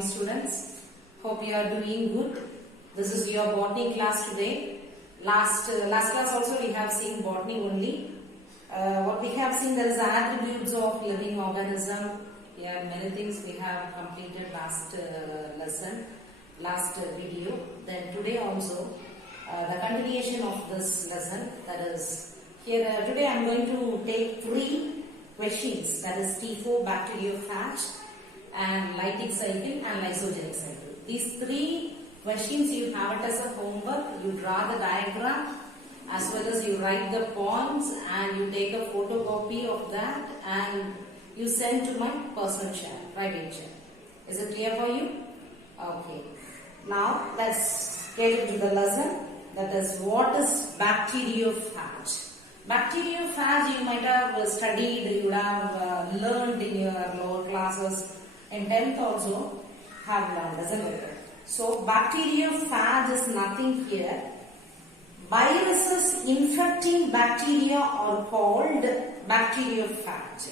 Students, hope you are doing good. This is your botany class today. Last class also we have seen botany only. What we have seen, there is attributes of living organism. Here many things we have completed last lesson, last video. Then today also the continuation of this lesson. That is here today I am going to take 3 questions. That is T4 bacteriophage and lytic cycle and lysogenic cycle. These 3 questions you have it as a homework. You draw the diagram as well as you write the points and you take a photocopy of that and you send to my personal chat, private chat. Is it clear for you? Okay. Now let's get into the lesson. That is, what is bacteriophage? Bacteriophage you might have studied, you would have learned in your lower classes. In 10th also have learned, isn't it? So bacteriophage is nothing here. Viruses infecting bacteria are called bacteriophage.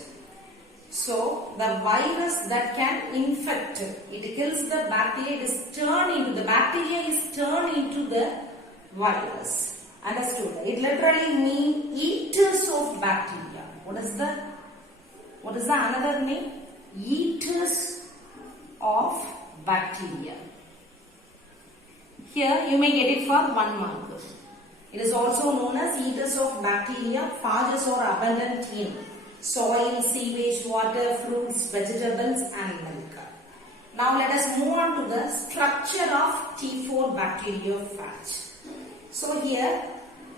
So the virus that can infect, it kills the bacteria, the bacteria is turned into the virus. Understood? It literally means eaters of bacteria. What is the another name? Eaters of bacteria. Here you may get it for 1 mark. It is also known as eaters of bacteria. Phages are abundant in soil, sewage, water, fruits, vegetables and milk. Now let us move on to the structure of T4 bacteriophage. So here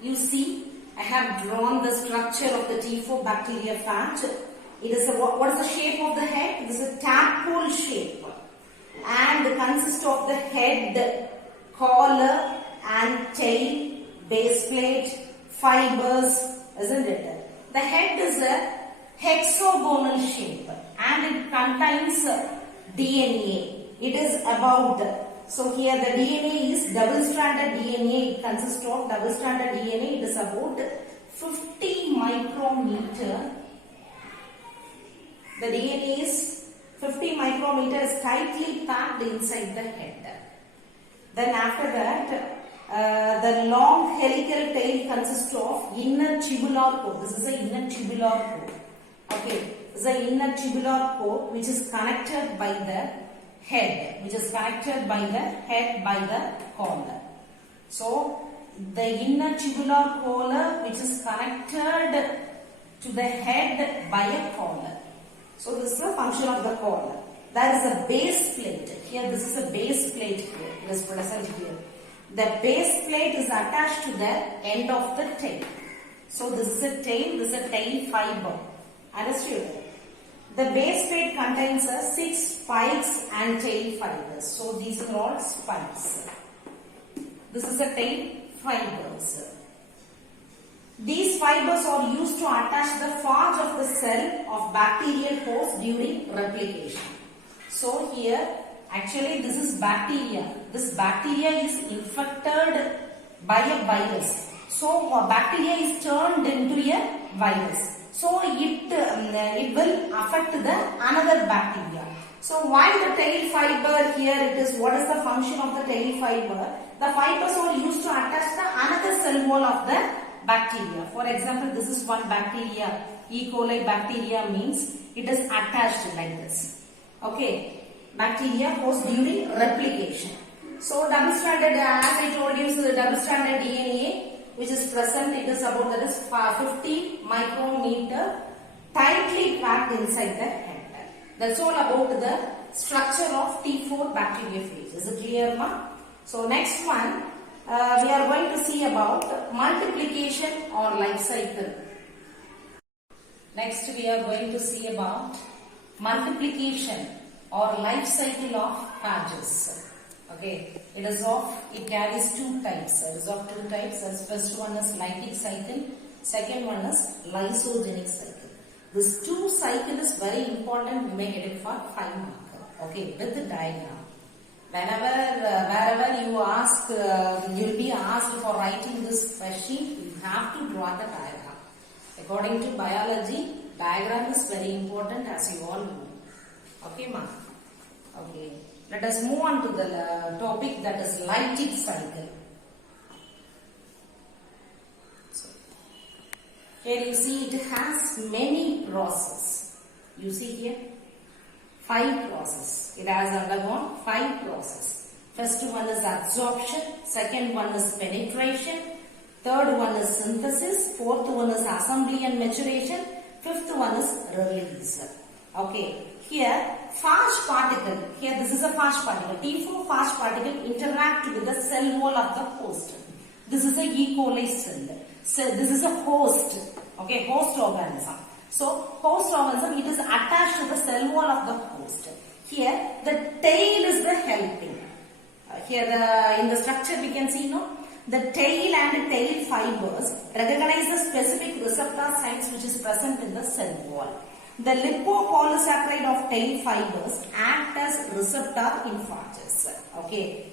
you see I have drawn the structure of the T4 bacteriophage. It is what is the shape of the head? It is a tadpole shape and consists of the head, collar and tail, base plate, fibers, isn't it? The head is a hexagonal shape and it contains DNA. It is about, so here the DNA is double-stranded DNA. It consists of double-stranded DNA. It is about 50 micrometer. The DNA is 50 micrometers tightly packed inside the head. Then after that, the long helical tail consists of inner tubular core. This is the inner tubular core. Okay, this is the inner tubular core which is connected by the head, by the collar. So the inner tubular collar which is connected to the head by a collar. So this is the function of the collar. There is a base plate. Here this is a base plate here. It is present here. The base plate is attached to the end of the tail. So this is a tail, this is a tail fiber. Understood? The base plate contains 6 spikes and tail fibers. So these are all spikes. This is a tail fibers. These fibers are used to attach the phage of the cell of bacterial host during replication. So here actually this is bacteria. This bacteria is infected by a virus. So bacteria is turned into a virus. So it will affect the another bacteria. So while the tail fiber here it is, what is the function of the tail fiber? The fibers are used to attach the another cell wall of the bacteria. For example, this is one bacteria. E. coli bacteria means it is attached like this. Okay. Bacteria host during replication. So double-stranded, as I told you, so the double-stranded DNA which is present, it is about, that is 50 micrometer tightly packed inside the head. That's all about the structure of T4 bacteriophage. Is it clear, ma? So next one, we are going to see about multiplication or life cycle. Next we are going to see about multiplication or life cycle of phages. Okay, it carries 2 types. It is of 2 types. The first one is lytic cycle, second one is lysogenic cycle. This 2 cycle is very important. You may get it for 5 mark. Okay, with the diagram. Wherever you ask, you will be asked for writing this question, you have to draw the diagram. According to biology, diagram is very important, as you all know. Okay, ma? Okay. Let us move on to the topic, that is Lytic cycle. So, here you see it has many processes. You see here 5 processes. It has undergone 5 processes. First one is absorption, second one is penetration, third one is synthesis, fourth one is assembly and maturation, fifth one is release. Okay, here Faj particle, here this is a Faj particle, T4 Faj particle interact with the cell wall of the host. This is a E. coli cell. So this is a host, okay, host organism. So host organism, it is attached to the cell wall of the host. Here the tail is the helping. Here in the structure we can see, the tail and tail fibers recognize the specific receptor sites which is present in the cell wall. The lipopolysaccharide of tail fibers act as receptor in phages. Okay.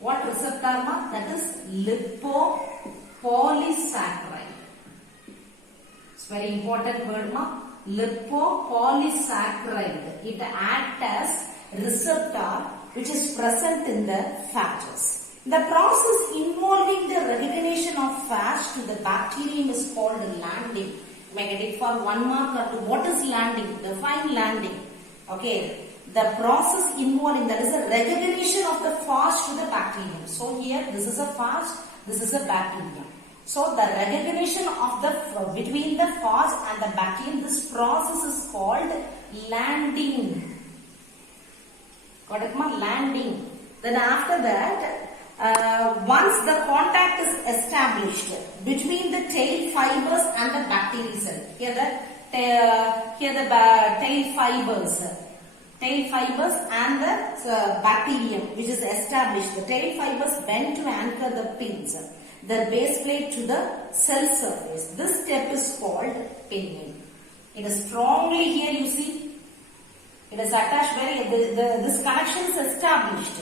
What receptor? That is lipopolysaccharide. It's very important word. Lipopolysaccharide. It acts as receptor which is present in the phages. The process involving the recognition of phage to the bacterium is called landing. You may get it for 1 mark or 2. What is landing? Define landing. Okay. The process involving, that is the recognition of the phage to the bacterium. So here this is a phage, this is a bacterium. So the recognition of the between the phage and the bacterium, this process is called landing. Got it, ma? Landing. Then after that, once the contact is established between the tail fibers and the bacterial cell, here the tail fibers and the bacterium which is established, the tail fibers bend to anchor the pins, the base plate to the cell surface. This step is called pinning. It is strongly, here you see, it is attached this connection is established.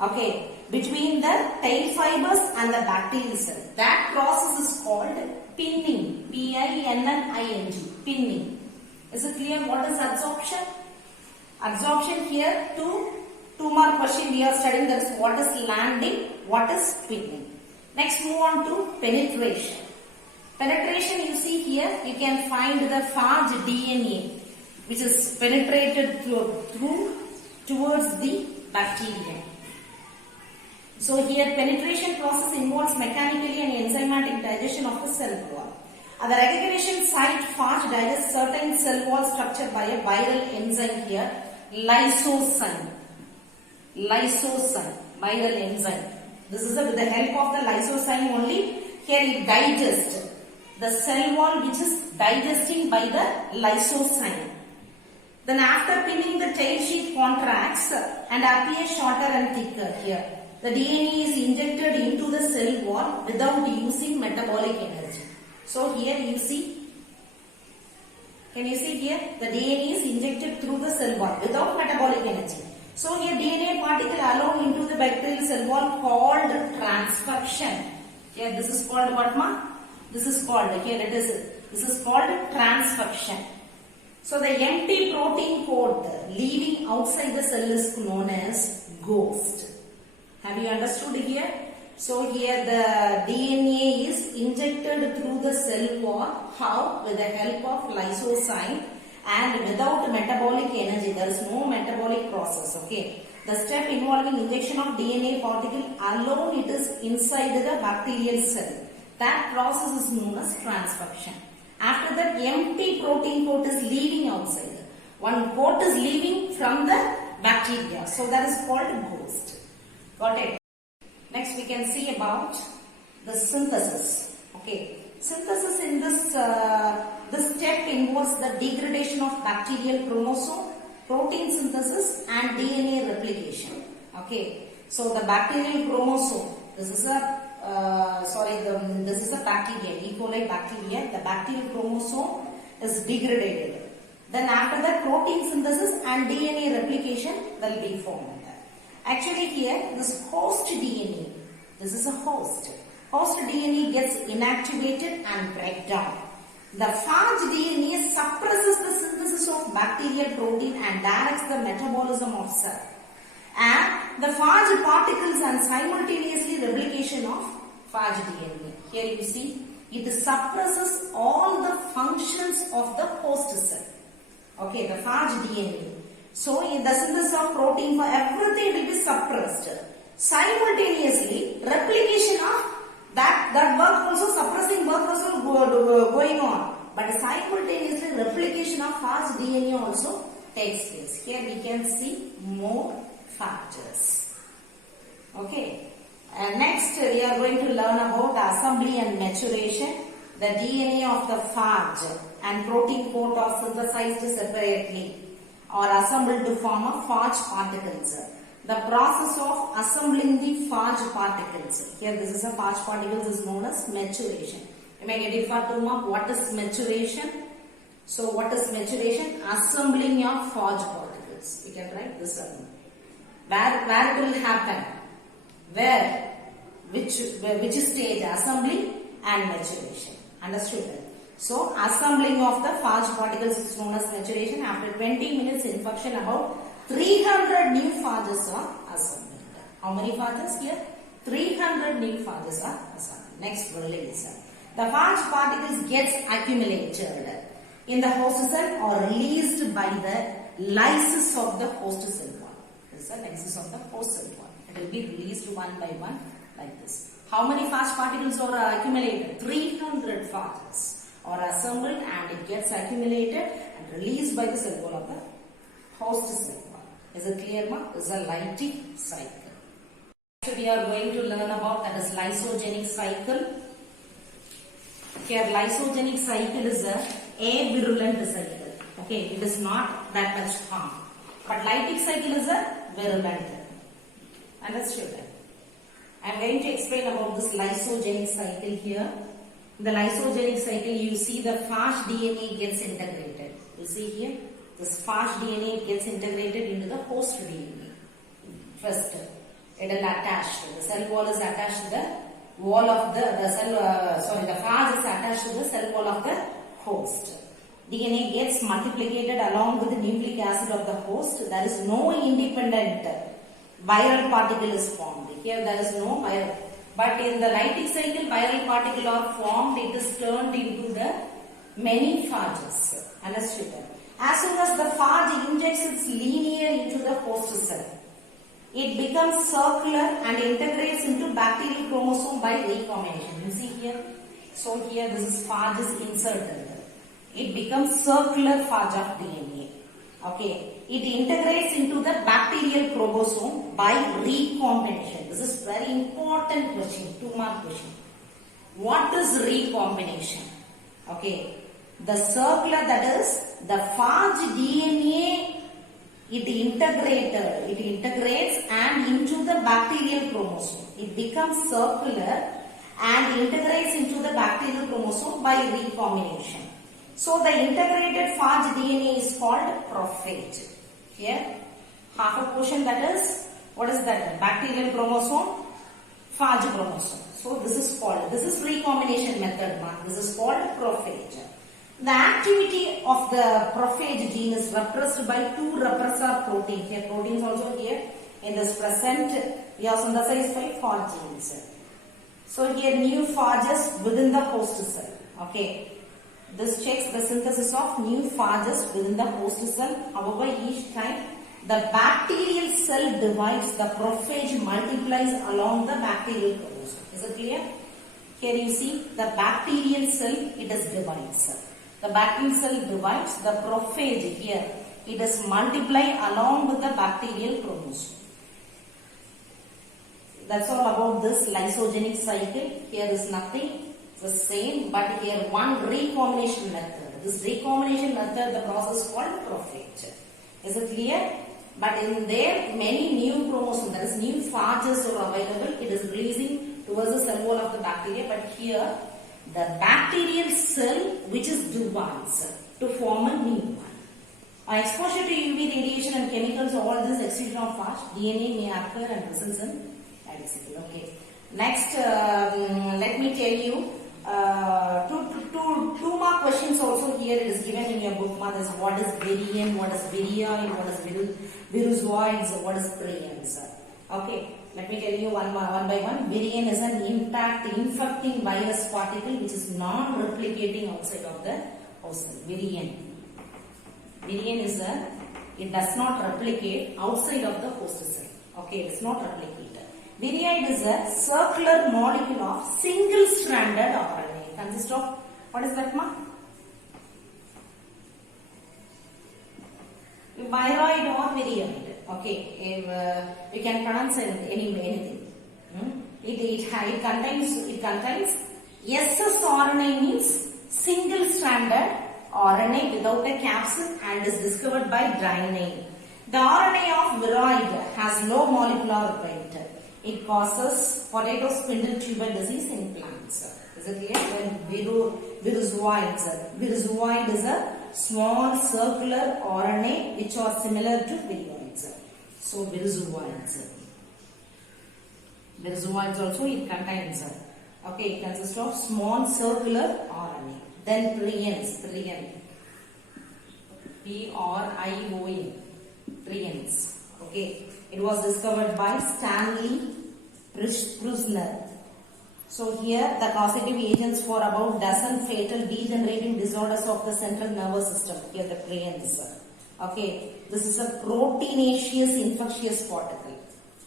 Okay. Between the tail fibers and the bacterial cell. That process is called pinning. P-I-N-N-I-N-G. Pinning. Is it clear what is absorption? Absorption, here two mark question we are studying, that is what is landing, what is pinning. Next move on to penetration. Penetration, you see here you can find the phage DNA which is penetrated towards the bacterium. So here penetration process involves mechanically and enzymatic digestion of the cell wall. At the recognition site, phage digests certain cell wall structure by a viral enzyme here, lysozyme. Viral enzyme. This is with the help of the lysozyme only. Here it digests the cell wall which is digesting by the lysozyme. Then after pinning, the tail sheath contracts and appears shorter and thicker here. The DNA is injected into the cell wall without using metabolic energy. So here you see, can you see here? The DNA is injected through the cell wall without metabolic energy. So here DNA particle alone into the bacterial cell wall called transfection. Here this is called what, ma? This is called, here it is, this is called transfection. So the empty protein coat leaving outside the cell is known as ghost. Have you understood here? So here the DNA is injected through the cell wall. How? With the help of lysozyme and without metabolic energy. There is no metabolic process. Okay. The step involving injection of DNA particle alone, it is inside the bacterial cell. That process is known as transfection. After that, empty protein coat is leaving outside. One coat is leaving from the bacteria. So that is called ghost. Got it? Next we can see about the synthesis. Okay. Synthesis in this step involves the degradation of bacterial chromosome, protein synthesis and DNA replication. Okay. So the bacterial chromosome, this is a bacteria, E. coli bacteria. The bacterial chromosome is degraded. Then after that, protein synthesis and DNA replication will be formed. Actually here, this host DNA, this is a host. Host DNA gets inactivated and break down. The phage DNA suppresses the synthesis synthesis of bacterial protein and directs the metabolism of cell. And the phage particles and simultaneously replication of phage DNA. Here you see, it suppresses all the functions of the host cell. Okay, the phage DNA. So in the synthesis of protein for everything will be suppressed. Simultaneously, replication of that work also, suppressing work also going on. But simultaneously, replication of phage DNA also takes place. Here we can see more factors. Okay. Next, we are going to learn about the assembly and maturation. The DNA of the phage and protein coat are synthesized separately or assembled to form a phage particles. The process of assembling the phage particles. Here, this is a phage particles is known as maturation. You may get it for 2 marks. What is maturation? So, what is maturation? Assembling of phage particles. We can write this down. Where it will happen? Where? Which stage? Assembly and maturation. Understood? So, assembling of the phage particles is known as maturation. After 20 minutes infection, about 300 new phages are assembled. How many phages here? 300 new phages are assembled. Next, release. The phage particles gets accumulated in the host cell or released by the lysis of the host cell wall. This is the lysis of the host cell wall. It will be released one by one like this. How many phage particles are accumulated? 300 phages are assembled and it gets accumulated and released by the cell wall of the host cell wall. Is it clear, ma? This is a Lytic cycle. So we are going to learn about that is lysogenic cycle. Here lysogenic cycle is a avirulent cycle. Okay, it is not that much harm. But Lytic cycle is a virulent. Understood? I am going to explain about this lysogenic cycle here. In the lysogenic cycle, you see the phage DNA gets integrated. You see here, this phage DNA gets integrated into the host DNA. First, it is attached. The cell wall is attached to the wall of the phage is attached to the cell wall of the host. DNA gets multiplicated along with the nucleic acid of the host. There is no independent viral particle is formed. Here there is no viral. But in the Lytic cycle, viral particle are formed. It is turned into the many phages. Understood? As soon as the phage injects its linear into the host cell, it becomes circular and integrates into bacterial chromosome by recombination. You see here? So here this is phage is inserted. It becomes circular phage of DNA. Okay. It integrates into the bacterial chromosome by recombination. This is very important question, 2 mark question. What is recombination? Okay. The circular, that is the phage DNA, it integrates and into the bacterial chromosome. It becomes circular and integrates into the bacterial chromosome by recombination. So the integrated phage DNA is called prophage. Here, half a portion, that is, what is that? Bacterial chromosome, phage chromosome. So this is recombination method. This is called prophage. The activity of the prophage gene is repressed by 2 repressor proteins. Here proteins also here in this present we are synthesized by phage genes. So here new phages within the host cell. Okay. This checks the synthesis of new phages within the host cell. However, each time the bacterial cell divides, the prophage multiplies along the bacterial chromosome. Is it clear? Here you see the bacterial cell, it is divides. The bacterial cell divides, the prophage here, it is multiply along with the bacterial chromosome. That's all about this lysogenic cycle. Here is nothing. The same, but here one recombination method. This recombination method, the process called prophage. Is it clear? But in there, many new chromosomes, that is new phages are available. It is releasing towards the cell wall of the bacteria. But here, the bacterial cell which is divides to form a new one. Exposure to UV radiation and chemicals, all this excretion of phage DNA may occur and results in Lytic cycle. Okay. Next, let me tell you Two more questions also here it is given in your book. Mothers, what is virion, what is virion, what is virusoids, what is prions. Okay, let me tell you one by one. Virion is an infecting virus particle which is non-replicating outside of the host cell. Virion is it does not replicate outside of the host cell. Okay, it is not replicated. Virioid is a circular molecule of single-stranded RNA. It consists of, what is that, ma? Viroid or virioid. Okay, you can pronounce anything. It contains ssRNA means single-stranded RNA without a capsid and is discovered by Dynein. The RNA of viroid has low molecular weight. It causes potato spindle tuber disease in plants. Is it clear? Then virusoids. Virusoid is a small circular RNA which are similar to virioids. So virusoids. Virusoids also it contains. Okay, it consists of small circular RNA. Then prions. Prion. Prions. Okay. It was discovered by Stanley Prusner. So here the causative agents for about dozen fatal degenerative disorders of the central nervous system. Here the prions. Okay, this is a proteinaceous infectious particle.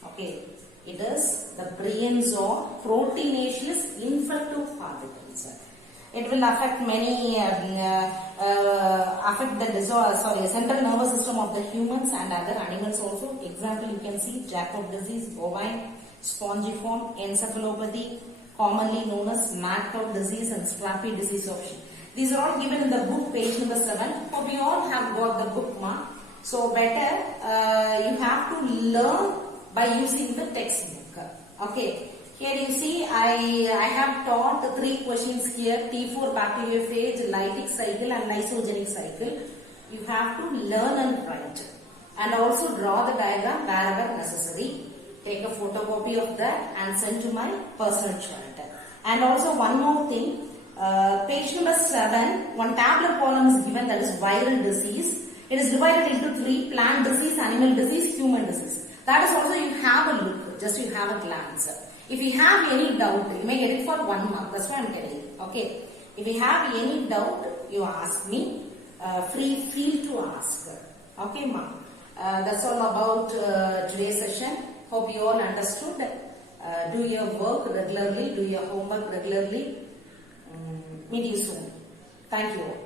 Okay, it is the prions or proteinaceous infective particles. It will affect many, affect the central nervous system of the humans and other animals also. Example, you can see Jacob disease, bovine, spongiform, encephalopathy, commonly known as mad cow disease and scrappy disease of sheep. These are all given in the book, page number 7. So we all have got the bookmark. So better, you have to learn by using the textbook. Okay. Here you see, I have taught 3 questions here, T4 bacteriophage, lytic cycle and lysogenic cycle. You have to learn and write and also draw the diagram wherever necessary. Take a photocopy of that and send to my personal chat. And also one more thing, page number 7, one tabular column is given, that is viral disease. It is divided into 3, plant disease, animal disease, human disease. That is also you have a look, just you have a glance. If you have any doubt, you may get it for 1 mark. That's why I am telling you. Okay. If you have any doubt, you ask me. Feel to ask. Okay, ma. That's all about today's session. Hope you all understood. Do your work regularly. Do your homework regularly. Meet you soon. Thank you all.